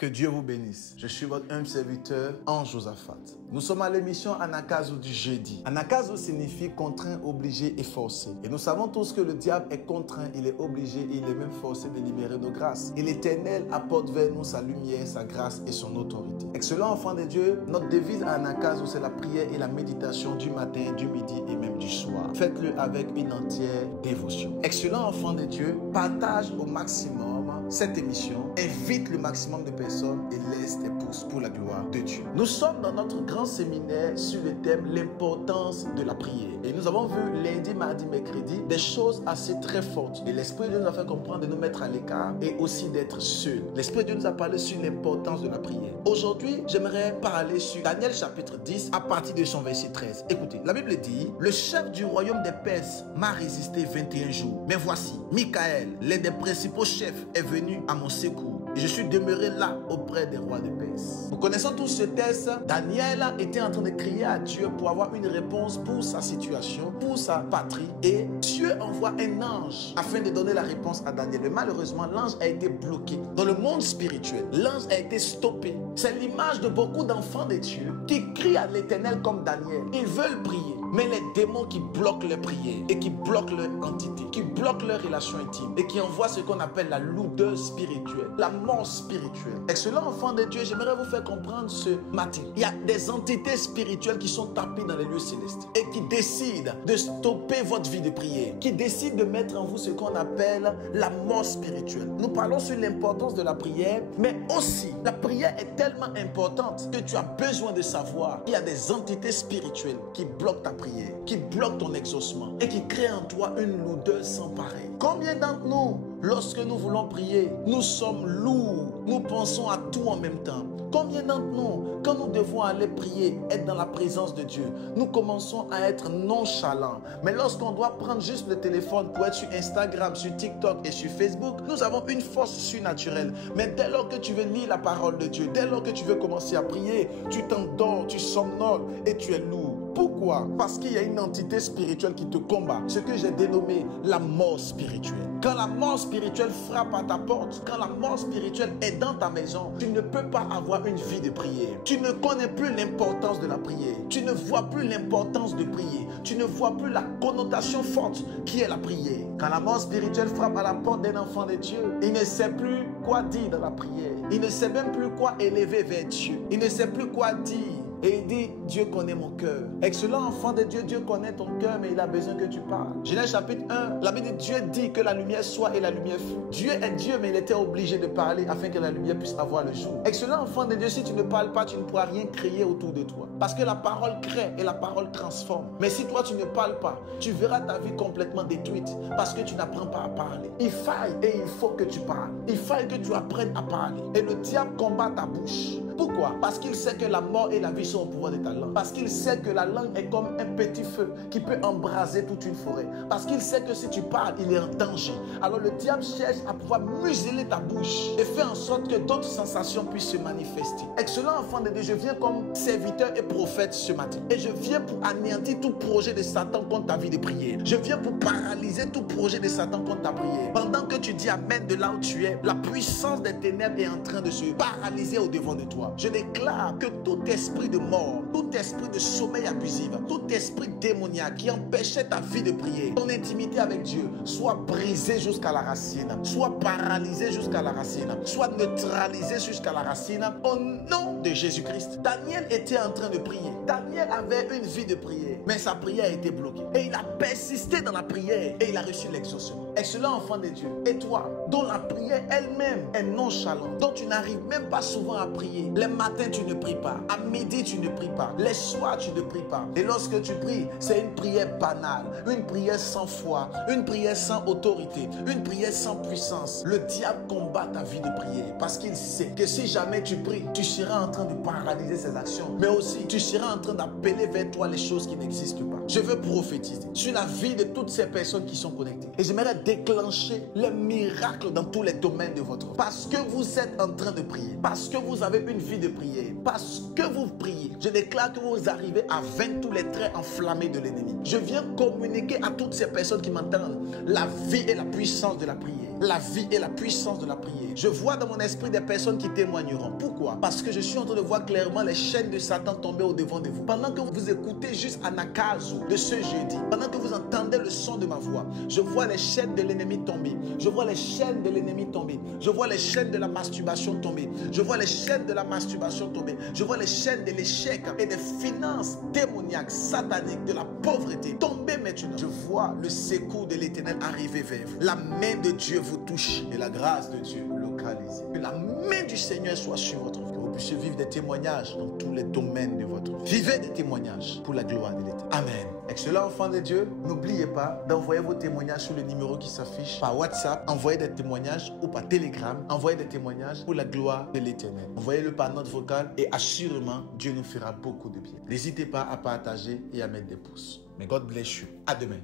Que Dieu vous bénisse. Je suis votre humble serviteur, Ange Josaphat. Nous sommes à l'émission Anagkazo du jeudi. Anagkazo signifie contraint, obligé et forcé. Et nous savons tous que le diable est contraint, il est obligé et il est même forcé de libérer nos grâces. Et l'Éternel apporte vers nous sa lumière, sa grâce et son autorité. Excellent enfant de Dieu, notre devise à Anagkazo, c'est la prière et la méditation du matin, du midi et même du soir. Faites-le avec une entière dévotion. Excellent enfant de Dieu, partage au maximum cette émission, invite le maximum de personnes et laisse tes pouces pour la gloire de Dieu. Nous sommes dans notre grand séminaire sur le thème l'importance de la prière. Et nous avons vu lundi, mardi, mercredi des choses assez très fortes. Et l'Esprit de Dieu nous a fait comprendre de nous mettre à l'écart et aussi d'être seuls. L'Esprit de Dieu nous a parlé sur l'importance de la prière. Aujourd'hui, j'aimerais parler sur Daniel chapitre 10 à partir de son verset 13. Écoutez, la Bible dit, le chef du royaume des Perses m'a résisté 21 jours. Mais voici, Michael, l'un des principaux chefs, est venu à mon secours. Et je suis demeuré là auprès des rois de Perse. Nous connaissons tous ce texte. Daniel était en train de crier à Dieu pour avoir une réponse pour sa situation, pour sa patrie. Et Dieu envoie un ange afin de donner la réponse à Daniel. Mais malheureusement, l'ange a été bloqué. Dans le monde spirituel, l'ange a été stoppé. C'est l'image de beaucoup d'enfants de Dieu qui crient à l'Éternel comme Daniel. Ils veulent prier, mais les démons qui bloquent leur prière et qui bloquent leur entité, qui bloquent leur relation intime et qui envoient ce qu'on appelle la lourdeur spirituelle, la mort spirituelle. Excellent enfant de Dieu, j'aimerais vous faire comprendre ce matin. Il y a des entités spirituelles qui sont tapées dans les lieux célestes et qui décident de stopper votre vie de prière, qui décident de mettre en vous ce qu'on appelle la mort spirituelle. Nous parlons sur l'importance de la prière, mais aussi la prière est tellement importante que tu as besoin de savoir qu'il y a des entités spirituelles qui bloquent ta prière, qui bloquent ton exaucement et qui créent en toi une lourdeur sans pareil. Combien d'entre nous, lorsque nous voulons prier, nous sommes lourds, nous pensons à tout en même temps? Combien d'entre nous, quand nous devons aller prier, être dans la présence de Dieu, nous commençons à être nonchalants? Mais lorsqu'on doit prendre juste le téléphone pour être sur Instagram, sur TikTok et sur Facebook, nous avons une force surnaturelle. Mais dès lors que tu veux lire la parole de Dieu, dès lors que tu veux commencer à prier, tu t'endors, tu somnoles et tu es lourd. Pourquoi? Parce qu'il y a une entité spirituelle qui te combat. Ce que j'ai dénommé la mort spirituelle. Quand la mort spirituelle frappe à ta porte, quand la mort spirituelle est dans ta maison, tu ne peux pas avoir une vie de prière. Tu ne connais plus l'importance de la prière. Tu ne vois plus l'importance de prier. Tu ne vois plus la connotation forte qui est la prière. Quand la mort spirituelle frappe à la porte d'un enfant de Dieu, il ne sait plus quoi dire dans la prière. Il ne sait même plus quoi élever vers Dieu. Il ne sait plus quoi dire. Et il dit, Dieu connaît mon cœur. Excellent enfant de Dieu, Dieu connaît ton cœur, mais il a besoin que tu parles. Genèse chapitre 1, la Bible dit, Dieu dit que la lumière soit et la lumière fut. Dieu est Dieu, mais il était obligé de parler afin que la lumière puisse avoir le jour. Excellent enfant de Dieu, si tu ne parles pas, tu ne pourras rien créer autour de toi. Parce que la parole crée et la parole transforme. Mais si toi tu ne parles pas, tu verras ta vie complètement détruite parce que tu n'apprends pas à parler. Il faille et il faut que tu parles. Il faille que tu apprennes à parler. Et le diable combat ta bouche. Pourquoi? Parce qu'il sait que la mort et la vie sont au pouvoir de ta langue. Parce qu'il sait que la langue est comme un petit feu qui peut embraser toute une forêt. Parce qu'il sait que si tu parles, il est en danger. Alors le diable cherche à pouvoir museler ta bouche et faire en sorte que d'autres sensations puissent se manifester. Excellent enfant de Dieu, je viens comme serviteur et prophète ce matin. Et je viens pour anéantir tout projet de Satan contre ta vie de prière. Je viens pour paralyser tout projet de Satan contre ta prière. Pendant que tu dis amen de là où tu es, la puissance des ténèbres est en train de se paralyser au devant de toi. Je déclare que tout esprit de mort, tout esprit de sommeil abusif, tout esprit démoniaque qui empêchait ta vie de prier, ton intimité avec Dieu, soit brisé jusqu'à la racine, soit paralysé jusqu'à la racine, soit neutralisé jusqu'à la racine, au nom de Jésus-Christ. Daniel était en train de prier. Daniel avait une vie de prière, mais sa prière a été bloquée. Et il a persisté dans la prière et il a reçu l'exaucement. Excellent enfant de Dieu. Et toi, dont la prière elle-même est nonchalante, dont tu n'arrives même pas souvent à prier. Les matins, tu ne pries pas. À midi, tu ne pries pas. Les soirs, tu ne pries pas. Et lorsque tu pries, c'est une prière banale, une prière sans foi, une prière sans autorité, une prière sans puissance. Le diable combat ta vie de prière parce qu'il sait que si jamais tu pries, tu seras en train de paralyser ses actions. Mais aussi, tu seras en train d'appeler vers toi les choses qui n'existent pas. Je veux prophétiser sur la vie de toutes ces personnes qui sont connectées. Et j'aimerais déclencher les miracles dans tous les domaines de votre vie. Parce que vous êtes en train de prier, parce que vous avez une vie de prière, parce que vous priez, je déclare que vous arrivez à vaincre tous les traits enflammés de l'ennemi. Je viens communiquer à toutes ces personnes qui m'entendent la vie et la puissance de la prière. La vie et la puissance de la prière. Je vois dans mon esprit des personnes qui témoigneront. Pourquoi? Parce que je suis en train de voir clairement les chaînes de Satan tomber au devant de vous. Pendant que vous écoutez juste Anakazu de ce jeudi, pendant que vous entendez le son de ma voix, je vois les chaînes de l'ennemi tomber. Je vois les chaînes de l'ennemi tomber. Je vois les chaînes de la masturbation tomber. Je vois les chaînes de la masturbation tomber. Je vois les chaînes de l'échec et des finances démoniaques, sataniques, de la pauvreté tomber maintenant. Je vois le secours de l'Éternel arriver vers vous. La main de Dieu vous touche et la grâce de Dieu localise. Que la main du Seigneur soit sur votre vie. Que vous puissiez vivre des témoignages dans tous les domaines de votre vie. Vivez des témoignages pour la gloire de l'Éternel. Amen. Excellent enfant de Dieu, n'oubliez pas d'envoyer vos témoignages sur le numéro qui s'affiche par WhatsApp. Envoyez des témoignages ou par Telegram. Envoyez des témoignages pour la gloire de l'Éternel. Envoyez-le par note vocale et assurément, Dieu nous fera beaucoup de bien. N'hésitez pas à partager et à mettre des pouces. May God bless you. À demain.